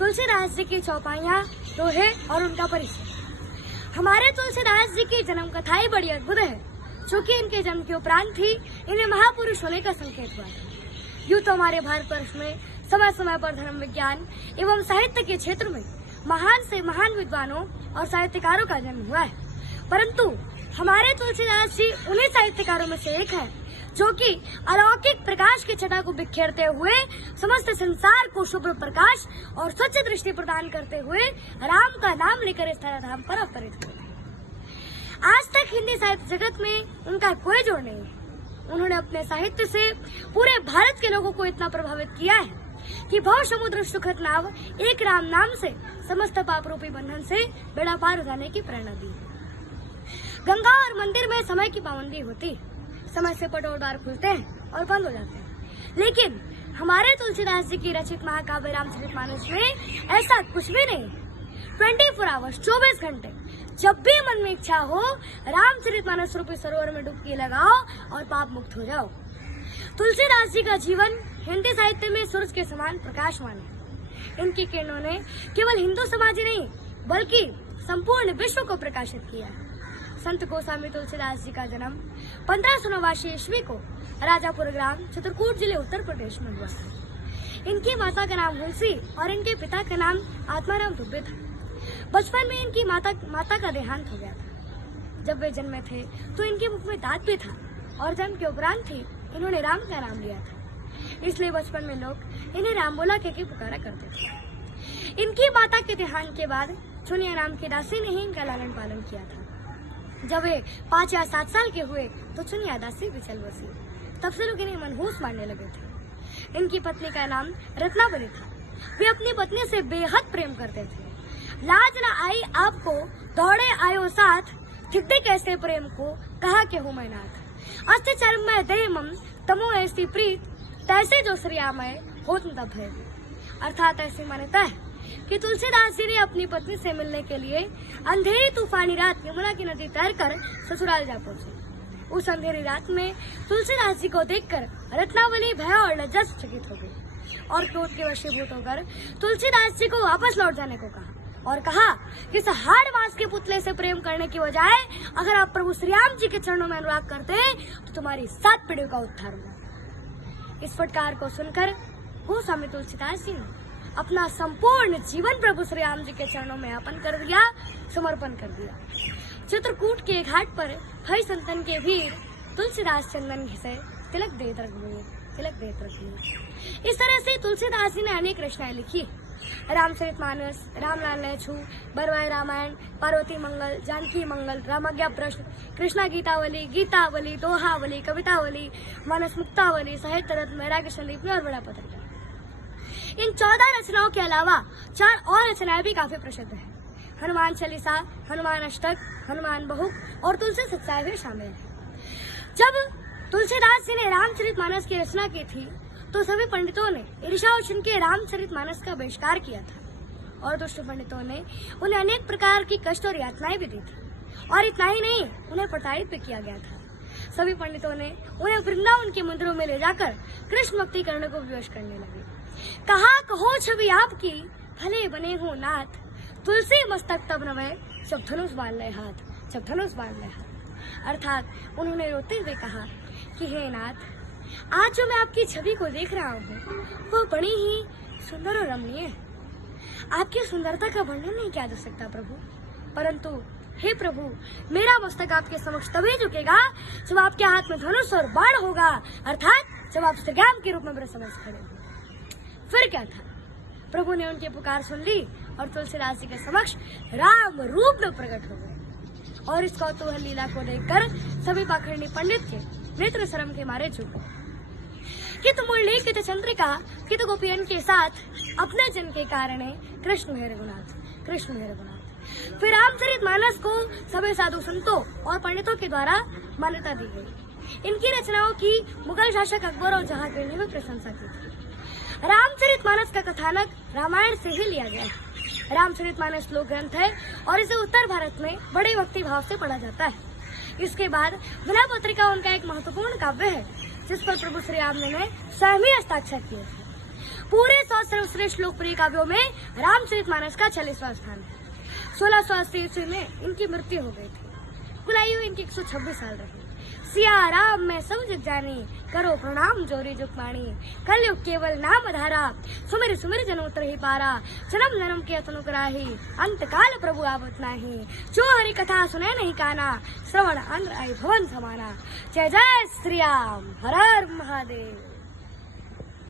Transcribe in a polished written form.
तुलसीदास जी की चौपाइयाँ, दोहे और उनका परिचय। हमारे तुलसीदास जी की जन्म कथा ही बड़ी अद्भुत है। चूँकि इनके जन्म के उपरांत ही इन्हें महापुरुष होने का संकेत हुआ। यूँ तो हमारे भारतवर्ष में समय समय पर धर्म विज्ञान एवं साहित्य के क्षेत्र में महान से महान विद्वानों और साहित्यकारों का जन्म हुआ है, परंतु हमारे तुलसीदास जी उन्हीं साहित्यकारों में से एक है जो कि अलौकिक प्रकाश की छटा को बिखेरते हुए समस्त संसार को शुभ प्रकाश और स्वच्छ दृष्टि प्रदान करते हुए राम का नाम लेकर इस धराधाम पर अवतरित हुए। आज तक हिंदी साहित्य जगत में उनका कोई जोड़ नहीं है। उन्होंने अपने साहित्य से पूरे भारत के लोगों को इतना प्रभावित किया है कि भव समुद्र सुखद नाव एक राम नाम से समस्त पाप रूपी बंधन से बेड़ा पार हो जाने की प्रेरणा दी। गंगा और मंदिर में समय की पाबंदी होती, समय से पट और द्वार खुलते हैं और बंद हो जाते हैं, लेकिन हमारे तुलसीदास जी की रचित महाकाव्य रामचरितमानस में ऐसा कुछ भी नहीं। 24 आवर्स 24 घंटे जब भी मन में इच्छा हो रामचरितमानस रूपी सरोवर में डुबकी लगाओ और पाप मुक्त हो जाओ। तुलसीदास जी का जीवन हिंदी साहित्य में सूरज के समान प्रकाशमान है। इनकी किरणों ने केवल हिंदू समाज ही नहीं बल्कि संपूर्ण विश्व को प्रकाशित किया है। संत गोस्वामी तुलसीदास जी का जन्म 1589 ईस्वी को राजापुर ग्राम चित्रकूट जिले उत्तर प्रदेश में हुआ था। इनकी माता का नाम हुलसी और इनके पिता का नाम आत्माराम दुबे था। बचपन में इनकी माता का देहांत हो गया था। जब वे जन्मे थे तो इनके मुख में दांत भी था और जन्म के उपरांत ही इन्होंने राम का नाम लिया था। इसलिए बचपन में लोग इन्हें राम बोला कहकर पुकारा करते थे। इनकी माता के देहांत के बाद चुनिया नाम की दासी ने ही इनका लालन पालन किया था। जब वे 5 या 7 साल के हुए तो चुनिया दासी भी चल बसी। तब से लोग इन्हें मनहूस मानने लगे थे। इनकी पत्नी का नाम रत्नावली था। वे अपनी पत्नी से बेहद प्रेम करते थे। लाज न आई आपको दौड़े आयो साथ, थिकते कैसे प्रेम को कहा के हूँ मैं नाथ। अस्ति चर्म में देह मम तमो ऐसी प्रीत, तैसे जो श्रियामय होत न तब भय। अर्थात ऐसी मान्यता है कि तुलसीदास जी ने अपनी पत्नी से मिलने के लिए अंधेरी तूफानी रात यमुना की नदी तैर कर ससुराल जा पहुंचे। उस अंधेरी रात में तुलसीदास जी को देखकर रत्नावली भय और लज्जा से चकित हो गई और क्रोध के वशीभूत होकर तुलसीदास जी को वापस लौट जाने को कहा और कहा कि इस हाड़ मांस के पुतले से प्रेम करने की बजाय अगर आप प्रभु श्री राम जी के चरणों में अनुराग करते तो तुम्हारी 7 पीढ़ियों का उद्धार होगा। इस फटकार को सुनकर गोस्वामी तुलसीदास जी ने अपना संपूर्ण जीवन प्रभु श्री राम जी के चरणों में अर्पण कर दिया, समर्पण कर दिया। चित्रकूट के घाट पर हरि संतन के वीर तुलसीदास चंदन घिसे तिलक देत रखिए। इस तरह से तुलसीदास जी ने अनेक रचनाएं लिखी। रामचरितमानस, रामलाल लहछू, बरवाए रामायण, पार्वती मंगल, जानकी मंगल, रामाज्ञा प्रश्न, कृष्णा गीतावली, गीतावली, दोहावली, कवितावली, मानस मुक्तावली, साहित्य रत्न, वैराग्य संदीपनी और बड़ा पत्र। इन 14 रचनाओं के अलावा 4 और रचनाएं भी काफी प्रसिद्ध हैं। हनुमान चालीसा, हनुमान अष्टक, हनुमान बहुक और तुलसी सत्साय भी शामिल है। जब तुलसीदास जी ने रामचरितमानस की रचना की थी तो सभी पंडितों ने ईर्ष्या और के रामचरितमानस का बहिष्कार किया था और दुष्ट पंडितों ने उन्हें अनेक प्रकार की कष्ट और यातनाएं भी दी थी और इतना ही नहीं, उन्हें प्रताड़ित भी किया गया था। सभी पंडितों ने उन्हें वृंदावन के मंदिरों में ले जाकर कृष्ण भक्ति करने को विवश करने लगे। कहा कहो छवि आपकी भले बने हो नाथ, तुलसी मस्तक तब नवे जब धनुष बांध ले हाथ। अर्थात उन्होंने रोते हुए कहा कि हे नाथ, आज जो मैं आपकी छवि को देख रहा हूँ वो बड़ी ही सुंदर और रमणीय है। आपकी सुंदरता का वर्णन नहीं किया जा सकता प्रभु, परंतु हे प्रभु, मेरा मस्तक आपके समक्ष तभी झुकेगा जब आपके हाथ में धनुष और बाण होगा, अर्थात जब आप श्रीराम के रूप में मेरे समक्ष खड़े होंगे। फिर क्या था, प्रभु ने उनकी पुकार सुन ली और तुलसीदास जी के समक्ष राम रूप में प्रकट हो गए और इस कौतूहल लीला को देखकर सभी पाखंडी पंडित के नेत्र शर्म के मारे झुके। कित मुरली कित चंद्रिका कित गोपियन के साथ अपने जन के कारण कृष्ण है रघुनाथ। फिर रामचरितमानस को सभी साधु संतों और पंडितों के द्वारा मान्यता दी गई। इनकी रचनाओं की मुगल शासक अकबर और जहांगीर ने भी प्रशंसा की थी। रामचरितमानस का कथानक रामायण से ही लिया गया है। रामचरितमानस लोक ग्रंथ है और इसे उत्तर भारत में बड़े भक्ति भाव से पढ़ा जाता है। इसके बाद विनय पत्रिका उनका एक महत्वपूर्ण काव्य है जिस पर प्रभु श्री राम ने स्वयं हस्ताक्षर किए थे। पूरे 100 सर्वश्रेष्ठ लोकप्रिय काव्यों में रामचरितमानस का 46वां स्थान है। 1680 ईस्वी में इनकी मृत्यु हो गई थी। कुल आयु इनकी 126 साल रही। सिया राम मैं सब जग जानी, करो प्रणाम जोरी जुग पाणी। कलयुग केवल नाम धारा, सुमिर सुमिर जन उतर ही पारा। जन्म जन्म के अतनु कराही, अंत काल प्रभु आवत नाही। जो हरि कथा सुने नहीं काना, श्रवण अंग आई भवन समाना। जय जय श्री राम, हर हर महादेव।